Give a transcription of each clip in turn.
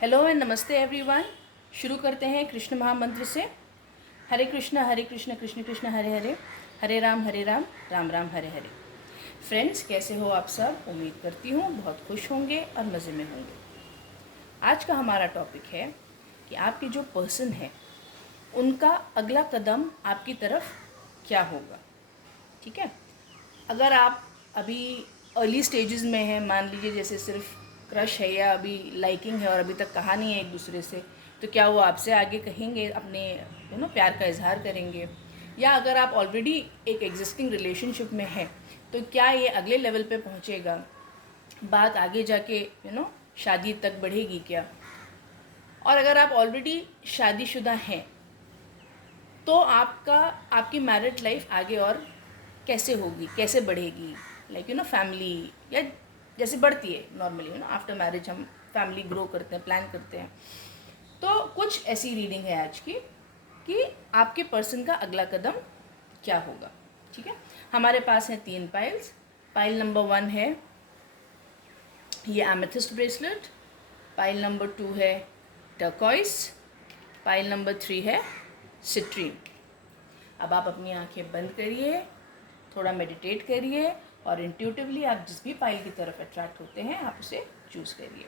Hello and नमस्ते everyone. शुरू करते हैं कृष्ण महामंत्र से। हरे कृष्ण कृष्ण कृष्ण हरे हरे, हरे राम राम राम हरे हरे। फ्रेंड्स, कैसे हो आप सब? उम्मीद करती हूँ बहुत खुश होंगे और मज़े में होंगे। आज का हमारा टॉपिक है कि आपके जो पर्सन है उनका अगला कदम आपकी तरफ क्या होगा। ठीक है, अगर आप अभी अर्ली स्टेजेस में हैं, मान लीजिए जैसे सिर्फ क्रश है या अभी लाइकिंग है और अभी तक कहा नहीं है एक दूसरे से, तो क्या वो आपसे आगे कहेंगे, अपने प्यार का इजहार करेंगे? या अगर आप ऑलरेडी एक एग्जिस्टिंग रिलेशनशिप में हैं तो क्या ये अगले लेवल पे पहुंचेगा, बात आगे जाके शादी तक बढ़ेगी क्या? और अगर आप ऑलरेडी शादीशुदा हैं तो आपकी मैरिड लाइफ आगे और कैसे होगी, कैसे बढ़ेगी? लाइक फैमिली या जैसे बढ़ती है नॉर्मली आफ्टर मैरिज हम फैमिली ग्रो करते हैं, प्लान करते हैं। तो कुछ ऐसी रीडिंग है आज की कि आपके पर्सन का अगला कदम क्या होगा। ठीक है, हमारे पास हैं 3 पाइल्स। पाइल नंबर 1 है ये एमेथिस्ट ब्रेसलेट, पाइल नंबर 2 है टर्कोइस, पाइल नंबर 3 है सिट्रीन। अब आप अपनी आंखें बंद करिए, थोड़ा मेडिटेट करिए और इंट्यूटिवली आप जिस भी पाइल की तरफ अट्रैक्ट होते हैं आप उसे चूज़ करिए।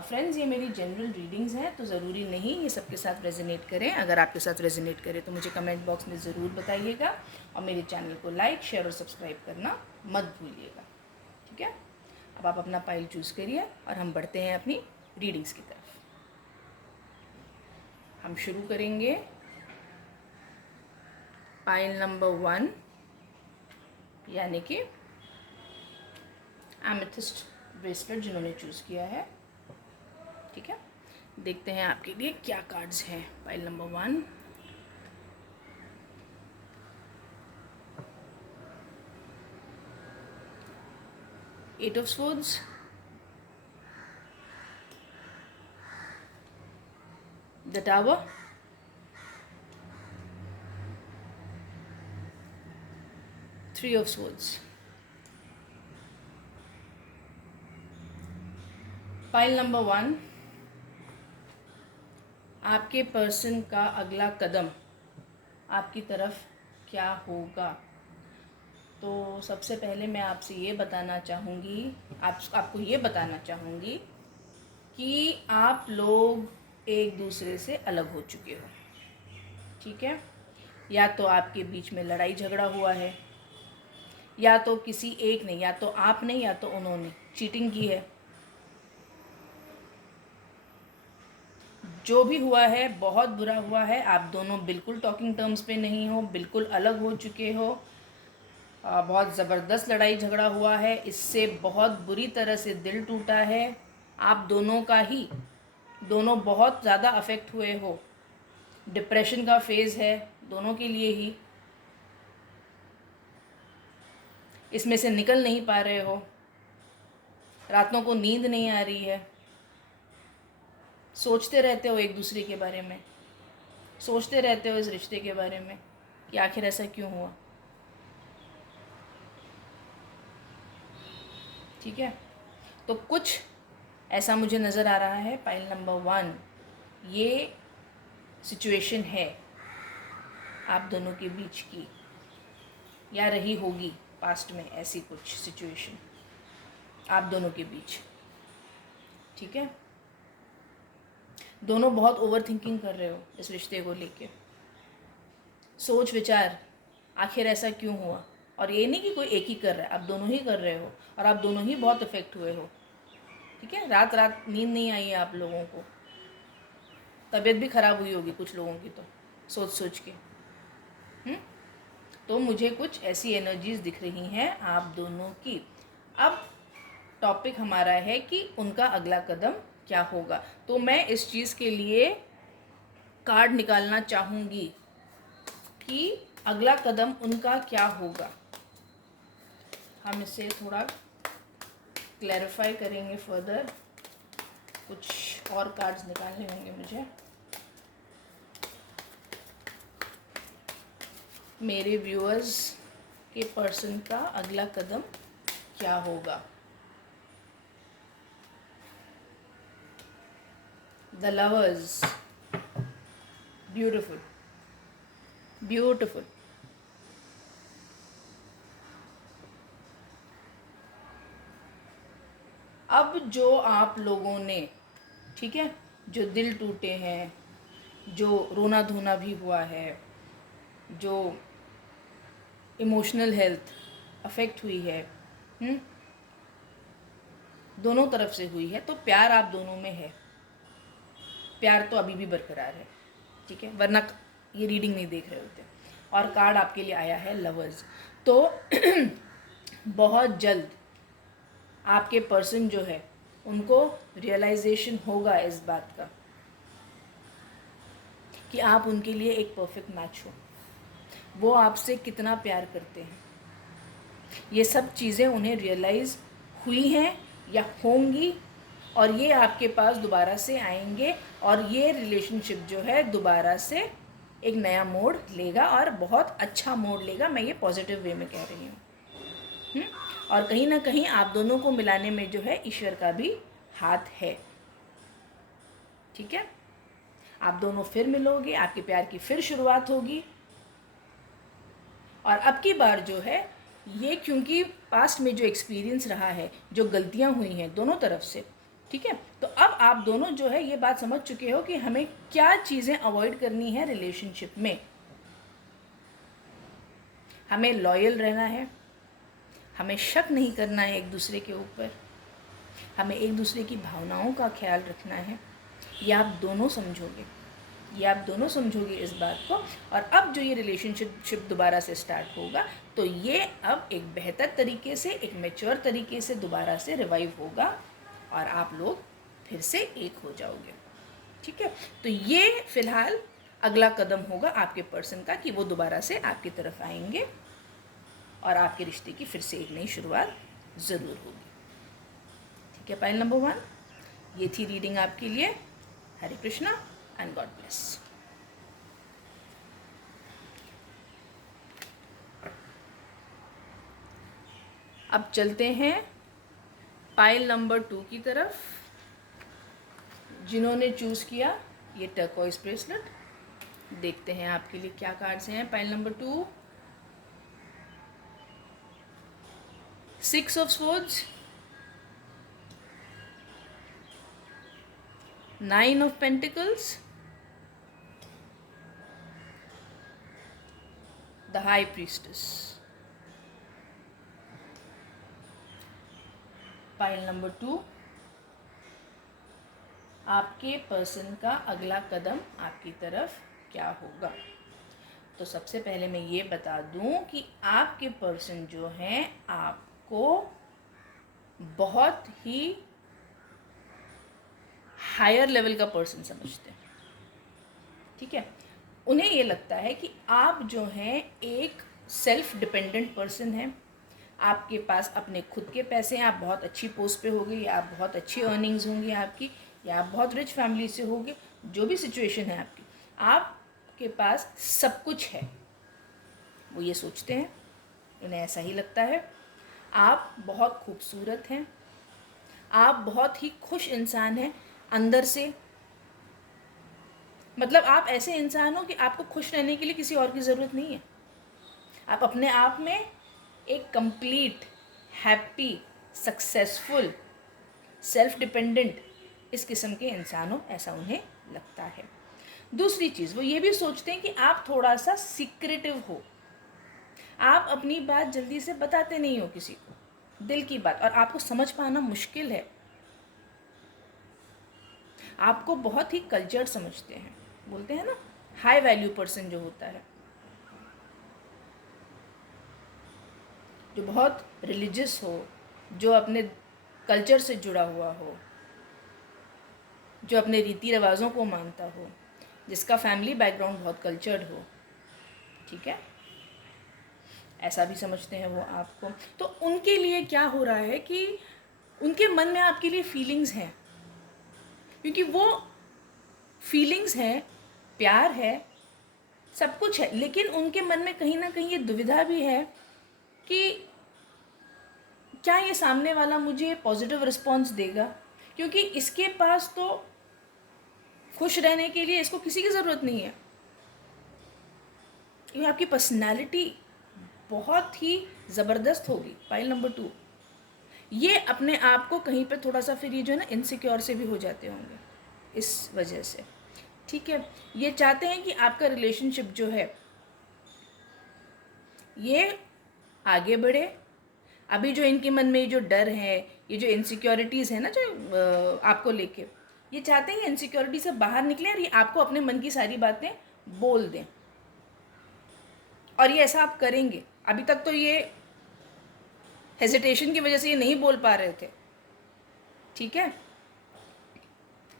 फ्रेंड्स, ये मेरी जनरल रीडिंग्स हैं तो ज़रूरी नहीं ये सबके साथ रेजोनेट करें। अगर आपके साथ रेजोनेट करे तो मुझे कमेंट बॉक्स में ज़रूर बताइएगा और मेरे चैनल को लाइक, शेयर और सब्सक्राइब करना मत भूलिएगा। ठीक है, अब आप अपना पाइल चूज़ करिए और हम बढ़ते हैं अपनी रीडिंग्स की तरफ। हम शुरू करेंगे पाइल नंबर 1 यानी कि एमेथिस्ट ब्रेसलेट जिन्होंने चूज़ किया है। ठीक है, देखते हैं आपके लिए क्या कार्ड्स हैं। Pile number 1, eight of swords, the tower, three of swords. Pile number 1, आपके पर्सन का अगला कदम आपकी तरफ क्या होगा। तो सबसे पहले मैं आपसे ये बताना चाहूँगी, आपको ये बताना चाहूँगी कि आप लोग एक दूसरे से अलग हो चुके हो। ठीक है, या तो आपके बीच में लड़ाई झगड़ा हुआ है, या तो किसी एक ने, या तो आपने या तो उन्होंने चीटिंग की है। जो भी हुआ है बहुत बुरा हुआ है। आप दोनों बिल्कुल टॉकिंग टर्म्स पे नहीं हो, बिल्कुल अलग हो चुके हो। बहुत ज़बरदस्त लड़ाई झगड़ा हुआ है, इससे बहुत बुरी तरह से दिल टूटा है आप दोनों का ही। दोनों बहुत ज़्यादा अफेक्ट हुए हो, डिप्रेशन का फेज़ है दोनों के लिए ही। इसमें से निकल नहीं पा रहे हो, रातों को नींद नहीं आ रही है, सोचते रहते हो एक दूसरे के बारे में, सोचते रहते हो इस रिश्ते के बारे में कि आखिर ऐसा क्यों हुआ। ठीक है, तो कुछ ऐसा मुझे नज़र आ रहा है। पाइल नंबर 1, ये सिचुएशन है आप दोनों के बीच की, या रही होगी पास्ट में ऐसी कुछ सिचुएशन आप दोनों के बीच। ठीक है, दोनों बहुत ओवर थिंकिंग कर रहे हो इस रिश्ते को लेके, सोच विचार आखिर ऐसा क्यों हुआ। और ये नहीं कि कोई एक ही कर रहा है, आप दोनों ही कर रहे हो और आप दोनों ही बहुत इफेक्ट हुए हो। ठीक है, रात रात नींद नहीं आई है आप लोगों को, तबीयत भी ख़राब हुई होगी कुछ लोगों की तो सोच सोच के। तो मुझे कुछ ऐसी एनर्जीज दिख रही हैं आप दोनों की। अब टॉपिक हमारा है कि उनका अगला कदम क्या होगा। तो मैं इस चीज़ के लिए कार्ड निकालना चाहूँगी कि अगला कदम उनका क्या होगा। हम इसे थोड़ा क्लैरिफाई करेंगे फर्दर, कुछ और कार्ड्स निकालने होंगे मुझे। मेरे व्यूअर्स के पर्सन का अगला कदम क्या होगा। The lovers, beautiful beautiful. अब जो आप लोगों ने, ठीक है, जो दिल टूटे हैं, जो रोना धोना भी हुआ है, जो इमोशनल हेल्थ अफेक्ट हुई है, दोनों तरफ से हुई है, तो प्यार आप दोनों में है, प्यार तो अभी भी बरकरार है, ठीक है, वरना ये रीडिंग नहीं देख रहे होते। और कार्ड आपके लिए आया है लवर्स। तो बहुत जल्द आपके पर्सन जो है उनको रियलाइजेशन होगा इस बात का कि आप उनके लिए एक परफेक्ट मैच हो, वो आपसे कितना प्यार करते हैं। ये सब चीज़ें उन्हें रियलाइज़ हुई हैं या होंगी, और ये आपके पास दोबारा से आएंगे, और ये रिलेशनशिप जो है दोबारा से एक नया मोड़ लेगा, और बहुत अच्छा मोड़ लेगा। मैं ये पॉजिटिव वे में कह रही हूँ। और कहीं ना कहीं आप दोनों को मिलाने में जो है ईश्वर का भी हाथ है, ठीक है। आप दोनों फिर मिलोगे, आपके प्यार की फिर शुरुआत होगी। और अब की बार जो है ये, क्योंकि पास्ट में जो एक्सपीरियंस रहा है, जो गलतियां हुई हैं दोनों तरफ से, ठीक है, तो अब आप दोनों जो है ये बात समझ चुके हो कि हमें क्या चीज़ें अवॉइड करनी है रिलेशनशिप में। हमें लॉयल रहना है, हमें शक नहीं करना है एक दूसरे के ऊपर, हमें एक दूसरे की भावनाओं का ख्याल रखना है। ये आप दोनों समझोगे, ये आप दोनों समझोगे इस बात को। और अब जो ये रिलेशनशिप दोबारा से स्टार्ट होगा, तो ये अब एक बेहतर तरीके से, एक मैच्योर तरीके से दोबारा से रिवाइव होगा, और आप लोग फिर से एक हो जाओगे, ठीक है। तो ये फिलहाल अगला कदम होगा आपके पर्सन का कि वो दोबारा से आपकी तरफ आएंगे, और आपके रिश्ते की फिर से एक नई शुरुआत ज़रूर होगी, ठीक है। पाइल नंबर 1, ये थी रीडिंग आपके लिए। हरे कृष्णा एंड गॉड ब्लेस। अब चलते हैं पाइल नंबर 2 की तरफ। जिन्होंने चूज़ किया ये टर्कोइज ब्रेसलेट, देखते हैं आपके लिए क्या कार्ड्स हैं। Pile number 2, 6 of swords, 9 of pentacles, the high priestess. Pile number 2, आपके पर्सन का अगला कदम आपकी तरफ क्या होगा। तो सबसे पहले मैं ये बता दूं कि आपके पर्सन जो हैं आपको बहुत ही हायर लेवल का पर्सन समझते हैं, ठीक है। उन्हें ये लगता है कि आप जो हैं एक सेल्फ डिपेंडेंट पर्सन हैं, आपके पास अपने खुद के पैसे हैं, आप बहुत अच्छी पोस्ट पे होंगे, या आप बहुत अच्छी अर्निंग्स होंगी आपकी, या आप बहुत रिच फैमिली से होंगे, जो भी सिचुएशन है आपकी, आपके पास सब कुछ है। वो ये सोचते हैं, उन्हें ऐसा ही लगता है। आप बहुत खूबसूरत हैं, आप बहुत ही खुश इंसान हैं अंदर से। मतलब आप ऐसे इंसान हो कि आपको खुश रहने के लिए किसी और की ज़रूरत नहीं है। आप अपने आप में एक complete, happy, successful, self dependent इस किस्म के इंसान हो, ऐसा उन्हें लगता है। दूसरी चीज़, वो ये भी सोचते हैं कि आप थोड़ा सा सीक्रेटिव हो, आप अपनी बात जल्दी से बताते नहीं हो किसी को, दिल की बात, और आपको समझ पाना मुश्किल है। आपको बहुत ही कल्चर्ड समझते हैं, बोलते हैं ना हाई वैल्यू पर्सन जो होता है, जो बहुत रिलीजियस हो, जो अपने कल्चर से जुड़ा हुआ हो, जो अपने रीति रिवाजों को मानता हो, जिसका फैमिली बैकग्राउंड बहुत कल्चर्ड हो, ठीक है, ऐसा भी समझते हैं वो आपको। तो उनके लिए क्या हो रहा है कि उनके मन में आपके लिए फीलिंग्स हैं, क्योंकि वो फीलिंग्स हैं, प्यार है, सब कुछ है, लेकिन उनके मन में कहीं ना कहीं ये दुविधा भी है कि क्या ये सामने वाला मुझे पॉजिटिव रिस्पॉन्स देगा, क्योंकि इसके पास तो खुश रहने के लिए इसको किसी की ज़रूरत नहीं है, क्योंकि आपकी पर्सनैलिटी बहुत ही ज़बरदस्त होगी। पाइल नंबर 2, ये अपने आप को कहीं पे थोड़ा सा फिर ये जो है ना इनसिक्योर से भी हो जाते होंगे इस वजह से, ठीक है। ये चाहते हैं कि आपका रिलेशनशिप जो है ये आगे बढ़े। अभी जो इनके मन में ये जो डर है, ये जो इनसिक्योरिटीज़ है ना जो आपको लेके, ये चाहते हैं इनसिक्योरिटी से बाहर निकले और ये आपको अपने मन की सारी बातें बोल दें, और ये ऐसा आप करेंगे। अभी तक तो ये हेजिटेशन की वजह से ये नहीं बोल पा रहे थे, ठीक है।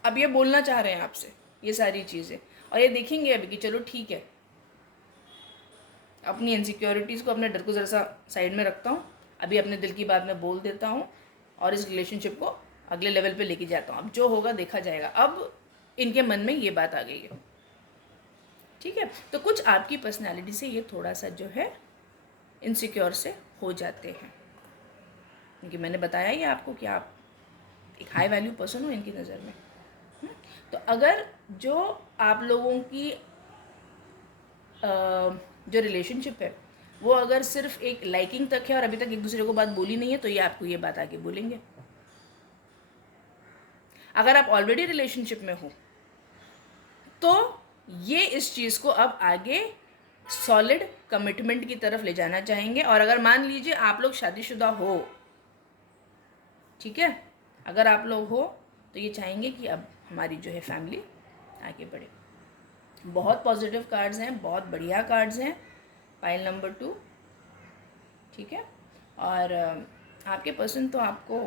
अब ये बोलना चाह रहे हैं आपसे ये सारी चीज़ें, और ये देखेंगे अभी कि चलो ठीक है, अपनी इनसिक्योरिटीज़ को, अपने डर को ज़रा सा साइड में रखता हूँ, अभी अपने दिल की बात मैं बोल देता हूँ और इस रिलेशनशिप को अगले लेवल पे लेके जाता हूँ। अब जो होगा देखा जाएगा। अब इनके मन में ये बात आ गई है, ठीक है। तो कुछ आपकी पर्सनालिटी से ये थोड़ा सा जो है इनसिक्योर से हो जाते हैं, क्योंकि मैंने बताया ही आपको कि आप एक हाई वैल्यू पर्सन हो इनकी नज़र में। तो अगर जो आप लोगों की जो रिलेशनशिप है वो अगर सिर्फ एक लाइकिंग तक है और अभी तक एक दूसरे को बात बोली नहीं है, तो ये आपको ये बात आगे बोलेंगे। अगर आप ऑलरेडी रिलेशनशिप में हो तो ये इस चीज़ को अब आगे सॉलिड कमिटमेंट की तरफ ले जाना चाहेंगे। और अगर मान लीजिए आप लोग शादीशुदा हो, ठीक है, अगर आप लोग हो तो ये चाहेंगे कि अब हमारी जो है फैमिली आगे बढ़े। बहुत पॉजिटिव कार्ड्स हैं, बहुत बढ़िया कार्ड्स हैं। पाइल नंबर 2, ठीक है। और आपके पर्सन तो आपको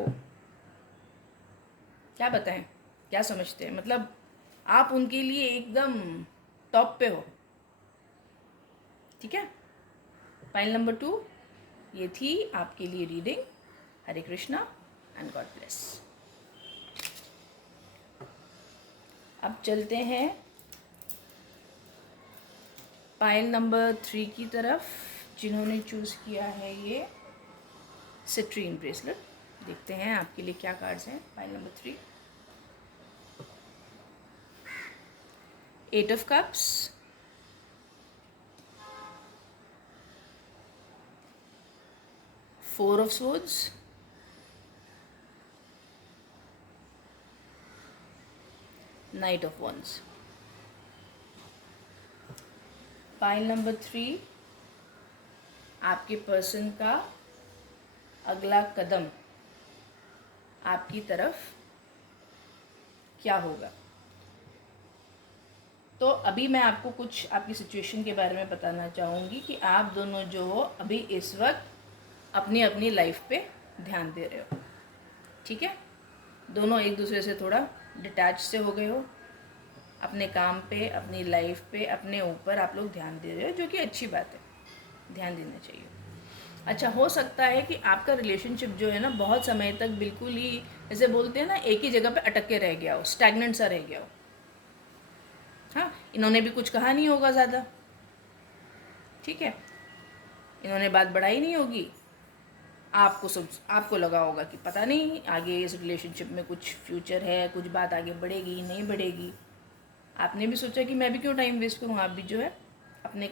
क्या बताएं, क्या समझते हैं, मतलब आप उनके लिए एकदम टॉप पे हो, ठीक है। पाइल नंबर 2 ये थी आपके लिए reading. Hare Krishna and God bless. अब चलते हैं पाइल नंबर 3 की तरफ, जिन्होंने चूज़ किया है ये सिट्रीन ब्रेसलेट। देखते हैं आपके लिए क्या कार्ड्स हैं। Pile number 3, 8 of cups, Four of Swords, Knight of Wands। Pile number 3 आपके पर्सन का अगला कदम आपकी तरफ क्या होगा। तो अभी मैं आपको कुछ आपकी सिचुएशन के बारे में बताना चाहूँगी कि आप दोनों जो हो अभी इस वक्त अपनी अपनी लाइफ पे ध्यान दे रहे हो, ठीक है। दोनों एक दूसरे से थोड़ा डिटैच से हो गए हो, अपने काम पे, अपनी लाइफ पे, अपने ऊपर आप लोग ध्यान दे रहे हो, जो कि अच्छी बात है, ध्यान देना चाहिए। अच्छा, हो सकता है कि आपका रिलेशनशिप जो है ना बहुत समय तक बिल्कुल ही जैसे बोलते हैं ना एक ही जगह पे अटक के रह गया हो, स्टैग्नेंट सा रह गया हो। हाँ, इन्होंने भी कुछ कहा नहीं होगा ज़्यादा, ठीक है, इन्होंने बात बढ़ाई नहीं होगी, आपको लगा होगा कि पता नहीं आगे इस रिलेशनशिप में कुछ फ्यूचर है, कुछ बात आगे बढ़ेगी नहीं बढ़ेगी। आपने भी सोचा कि मैं भी क्यों टाइम वेस्ट करूँ, आप भी जो है अपने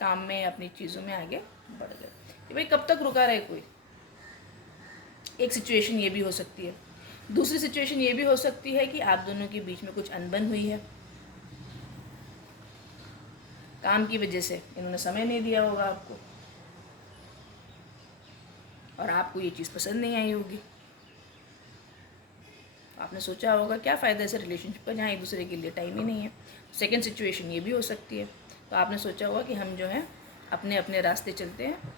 काम में, अपनी चीज़ों में आगे बढ़ गए कि भाई कब तक रुका रहे कोई। एक सिचुएशन ये भी हो सकती है। दूसरी सिचुएशन ये भी हो सकती है कि आप दोनों के बीच में कुछ अनबन हुई है, काम की वजह से इन्होंने समय नहीं दिया होगा आपको और आपको ये चीज़ पसंद नहीं आई होगी। आपने सोचा होगा क्या फ़ायदा ऐसे रिलेशनशिप का जहाँ एक दूसरे के लिए टाइम ही नहीं है। सेकंड सिचुएशन ये भी हो सकती है, तो आपने सोचा होगा कि हम जो है अपने अपने रास्ते चलते हैं,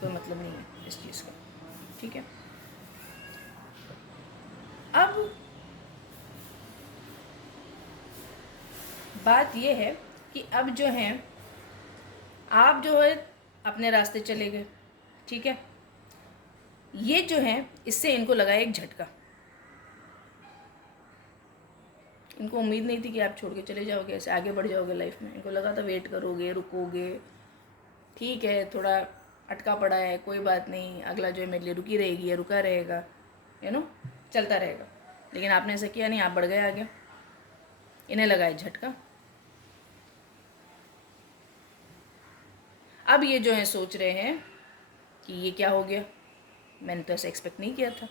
कोई मतलब नहीं है इस चीज़ का, ठीक है। अब बात ये है कि अब जो है आप जो है अपने रास्ते चले गए, ठीक है। ये जो है इससे इनको लगा एक झटका, इनको उम्मीद नहीं थी कि आप छोड़ के चले जाओगे, ऐसे आगे बढ़ जाओगे लाइफ में। इनको लगा था वेट करोगे, रुकोगे, ठीक है थोड़ा अटका पड़ा है, कोई बात नहीं, अगला जो है मेरे लिए रुकी रहेगी या रुका रहेगा, चलता रहेगा। लेकिन आपने ऐसा किया नहीं, आप बढ़ गए आगे। इन्हें लगाए झटका। अब ये जो है सोच रहे हैं कि ये क्या हो गया, मैंने तो ऐसा एक्सपेक्ट नहीं किया था।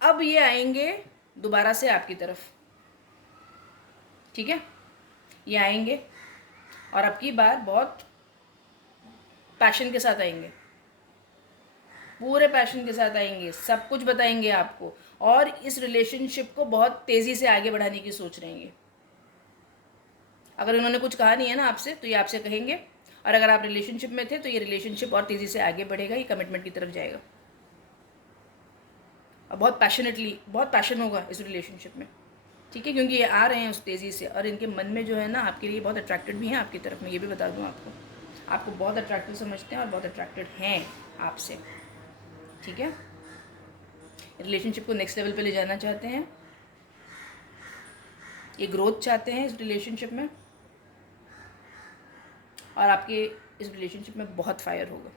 अब ये आएंगे दोबारा से आपकी तरफ, ठीक है, ये आएंगे और अब की बार बहुत पैशन के साथ आएंगे, पूरे पैशन के साथ आएंगे, सब कुछ बताएंगे आपको और इस रिलेशनशिप को बहुत तेज़ी से आगे बढ़ाने की सोच रहे हैं। अगर उन्होंने कुछ कहा नहीं है ना आपसे तो ये आपसे कहेंगे, और अगर आप रिलेशनशिप में थे तो ये रिलेशनशिप और तेज़ी से आगे बढ़ेगा, ये कमिटमेंट की तरफ जाएगा और बहुत पैशनेटली, बहुत पैशन होगा इस रिलेशनशिप में, ठीक है, क्योंकि ये आ रहे हैं उस तेज़ी से और इनके मन में जो है ना आपके लिए बहुत अट्रैक्टेड भी हैं आपकी तरफ में, ये भी बता दूँ आपको बहुत अट्रैक्टिव समझते हैं और बहुत अट्रैक्टेड हैं आपसे, ठीक है। रिलेशनशिप को नेक्स्ट लेवल पे ले जाना चाहते हैं, ये ग्रोथ चाहते हैं इस रिलेशनशिप में और आपके इस रिलेशनशिप में बहुत फायर होगा,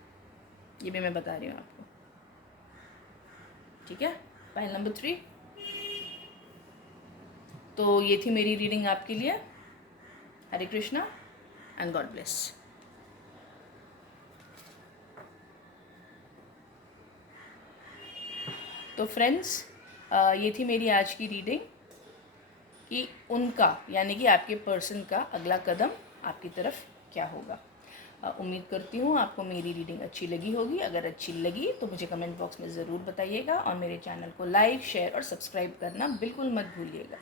ये भी मैं बता रही हूँ आपको, ठीक है। Pile number 3। तो ये थी मेरी रीडिंग आपके लिए। हरे कृष्णा एंड गॉड ब्लेस। तो फ्रेंड्स, ये थी मेरी आज की रीडिंग कि उनका यानी कि आपके पर्सन का अगला कदम आपकी तरफ क्या होगा। उम्मीद करती हूँ आपको मेरी रीडिंग अच्छी लगी होगी। अगर अच्छी लगी तो मुझे कमेंट बॉक्स में ज़रूर बताइएगा और मेरे चैनल को लाइक, शेयर और सब्सक्राइब करना बिल्कुल मत भूलिएगा।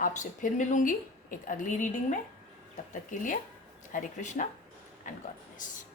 आपसे फिर मिलूँगी एक अगली रीडिंग में, तब तक के लिए हरे कृष्णा एंड गॉड ब्लेस।